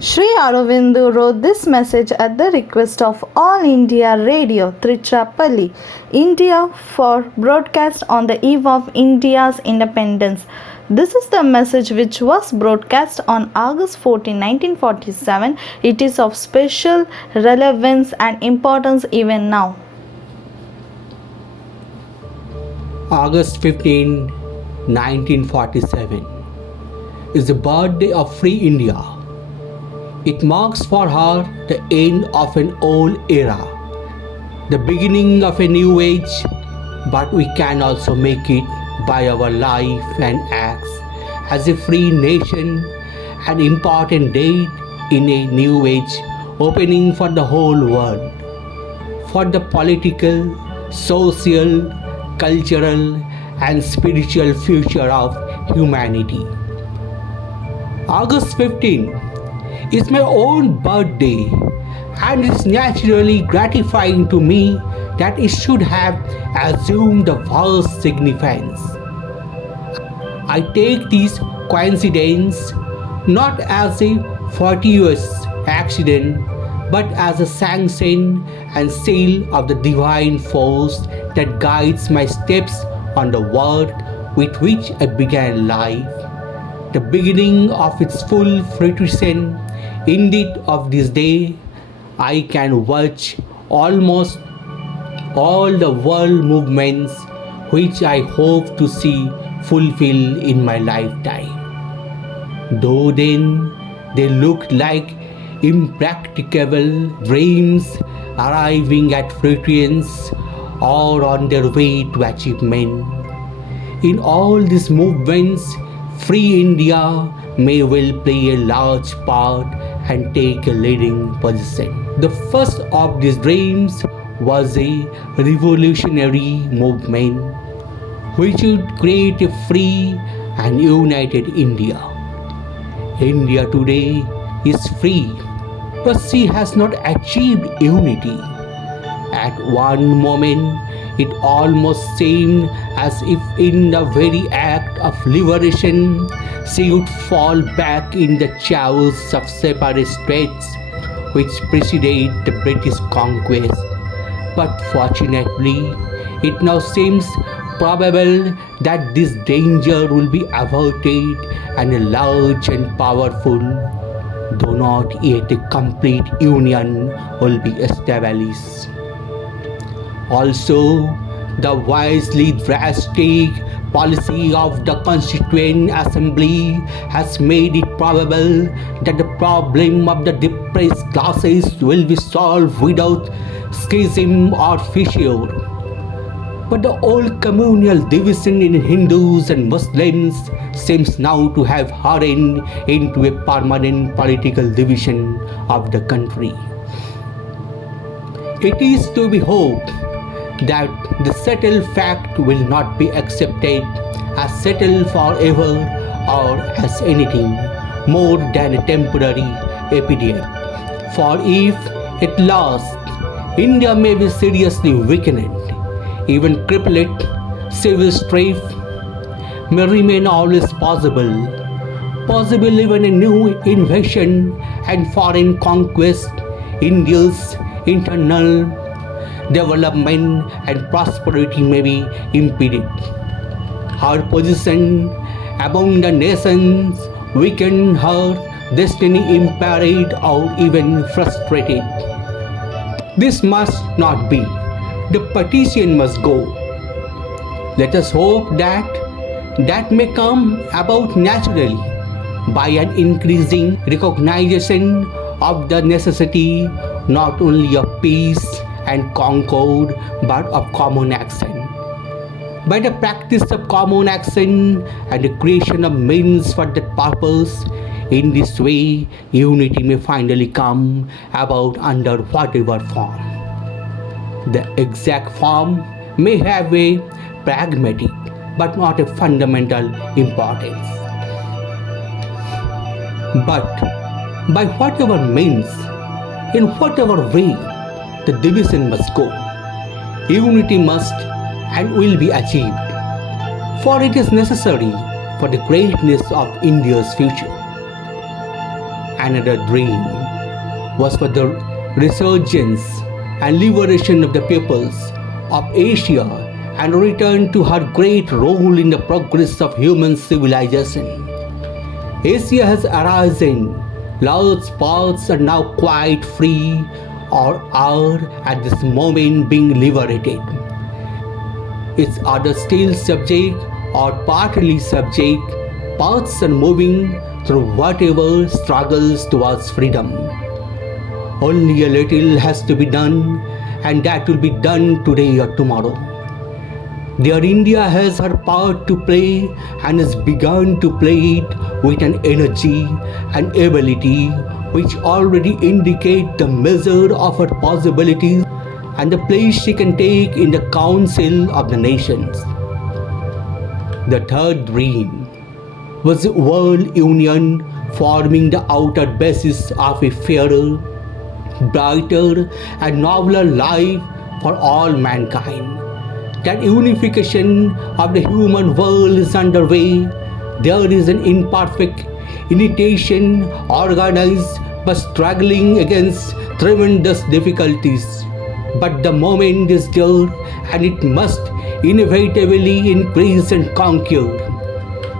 Sri Aurobindo wrote this message at the request of All India Radio Trichapalli, India, for broadcast on the eve of India's independence. This is the message which was broadcast on August 14, 1947. It is of special relevance and importance even now. August 15, 1947 is the birthday of Free India. It marks for her the end of an old era, the beginning of a new age, but we can also make it by our life and acts as a free nation, an important date in a new age opening for the whole world, for the political, social, cultural, and spiritual future of humanity. August 15 is my own birthday, and it's naturally gratifying to me that it should have assumed the vast significance. I take this coincidence not as a fortuitous accident but as a sanction and seal of the divine force that guides my steps on the work with which I began life, the beginning of its full fruition. Indeed, of this day, I can watch almost all the world movements which I hope to see fulfilled in my lifetime. Though then they looked like impracticable dreams arriving at fruition or on their way to achievement. In all these movements, Free India may well play a large part and take a leading position. The first of these dreams was a revolutionary movement which would create a free and united India. India today is free, but she has not achieved unity. At one moment, it almost seemed as if in the very act of liberation, she would fall back in the chaos of separate states which preceded the British conquest. But fortunately, it now seems probable that this danger will be averted and a large and powerful, though not yet a complete union, will be established. Also, the wisely drastic policy of the Constituent Assembly has made it probable that the problem of the depressed classes will be solved without schism or fissure. But the old communal division in Hindus and Muslims seems now to have hardened into a permanent political division of the country. It is to be hoped that the settled fact will not be accepted as settled forever or as anything more than a temporary epidemic. For if it lasts, India may be seriously weakened, even crippled, civil strife may remain always possible even a new invasion and foreign conquest. India's internal development and prosperity may be impeded. Her position among the nations weakened, her destiny impaired or even frustrated. This must not be. The petition must go. Let us hope that may come about naturally by an increasing recognition of the necessity not only of peace and concord but of common action. By the practice of common action and the creation of means for that purpose, in this way unity may finally come about under whatever form. The exact form may have a pragmatic but not a fundamental importance. But by whatever means, in whatever way, the division must go. Unity must and will be achieved, for it is necessary for the greatness of India's future. Another dream was for the resurgence and liberation of the peoples of Asia and return to her great role in the progress of human civilization. Asia has arisen, large parts are now quite free or are at this moment being liberated. Its other still subject or partly subject parts are moving through whatever struggles towards freedom. Only a little has to be done, and that will be done today or tomorrow. Dear India has her part to play and has begun to play it with an energy and ability which already indicate the measure of her possibilities and the place she can take in the council of the nations. The third dream was the world union forming the outer basis of a fairer, brighter and nobler life for all mankind. That unification of the human world is underway. There is an imperfect imitation organized but struggling against tremendous difficulties. But the moment is there and it must inevitably increase and conquer.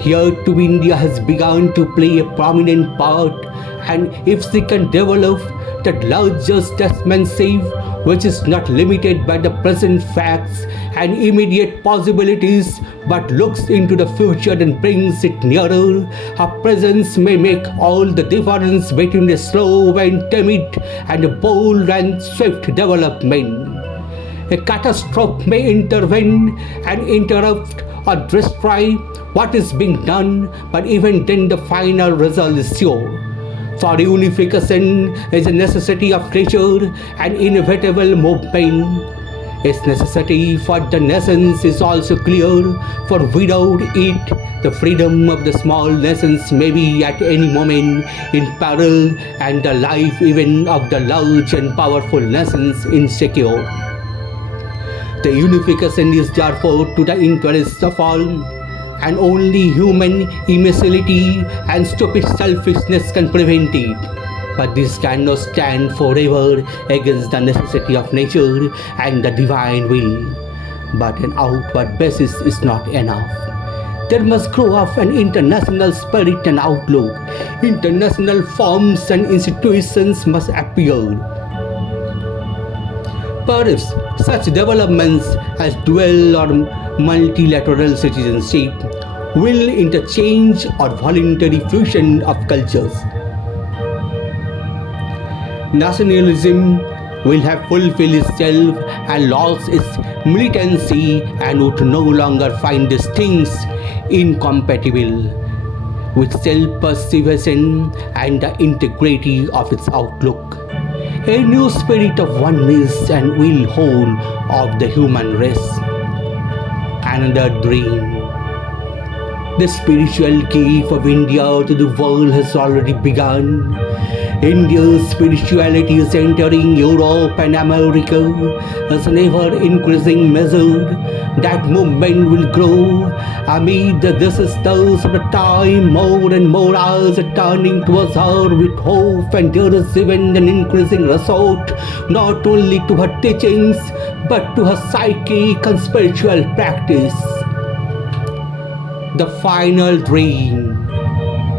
Here too India has begun to play a prominent part, and if she can develop that larger statesmanship which is not limited by the present facts and immediate possibilities but looks into the future and brings it nearer, her presence may make all the difference between a slow and timid and a bold and swift development. A catastrophe may intervene and interrupt or destroy what is being done, but even then the final result is sure. For unification is a necessity of nature and inevitable movement. Its necessity for the nations is also clear, for without it, the freedom of the small nations may be at any moment in peril and the life even of the large and powerful nations insecure. The unification is therefore to the interest of all, and only human imbecility and stupid selfishness can prevent it. But this cannot stand forever against the necessity of nature and the divine will. But an outward basis is not enough. There must grow up an international spirit and outlook. International forms and institutions must appear. Perhaps such developments as dual or multilateral citizenship, will interchange or voluntary fusion of cultures. Nationalism will have fulfilled itself and lost its militancy and would no longer find these things incompatible with self-preservation and the integrity of its outlook. A new spirit of oneness and will whole of the human race. Another dream. The spiritual key of India to the world has already begun. India's spirituality is entering Europe and America as an ever-increasing measure. That movement will grow amid the disasters of the time. More and more eyes are turning towards her with hope, and there is even an increasing resort not only to her teachings but to her psychic and spiritual practice. The final dream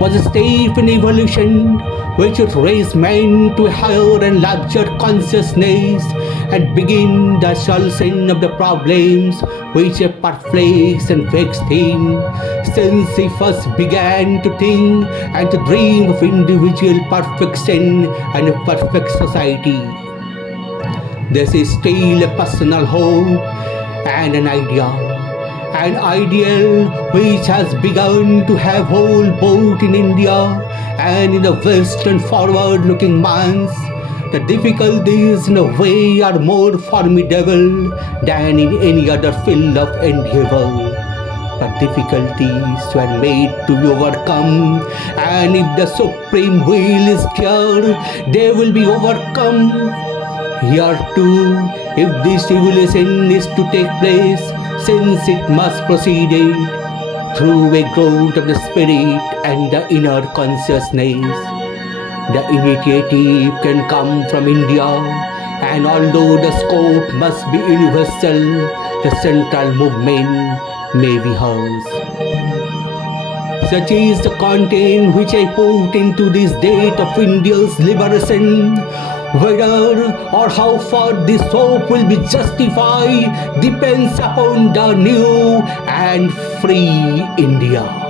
was a step in evolution which would raise man to a higher and larger consciousness and begin the solution of the problems which have perplexed and vexed him since he first began to think and to dream of individual perfection and a perfect society. This is still a personal hope and an ideal which has begun to have hold both in India and in the West and forward-looking minds. The difficulties in a way are more formidable than in any other field of endeavor. But difficulties were made to be overcome, and if the supreme will is clear, they will be overcome. Here too, if this evolution is to take place, since it must proceed through a growth of the spirit and the inner consciousness, The initiative can come from India, and although the scope must be universal, the central movement may be hers. Such is the content which I put into this date of India's liberation. Whether or how far this hope will be justified depends upon the new and free India.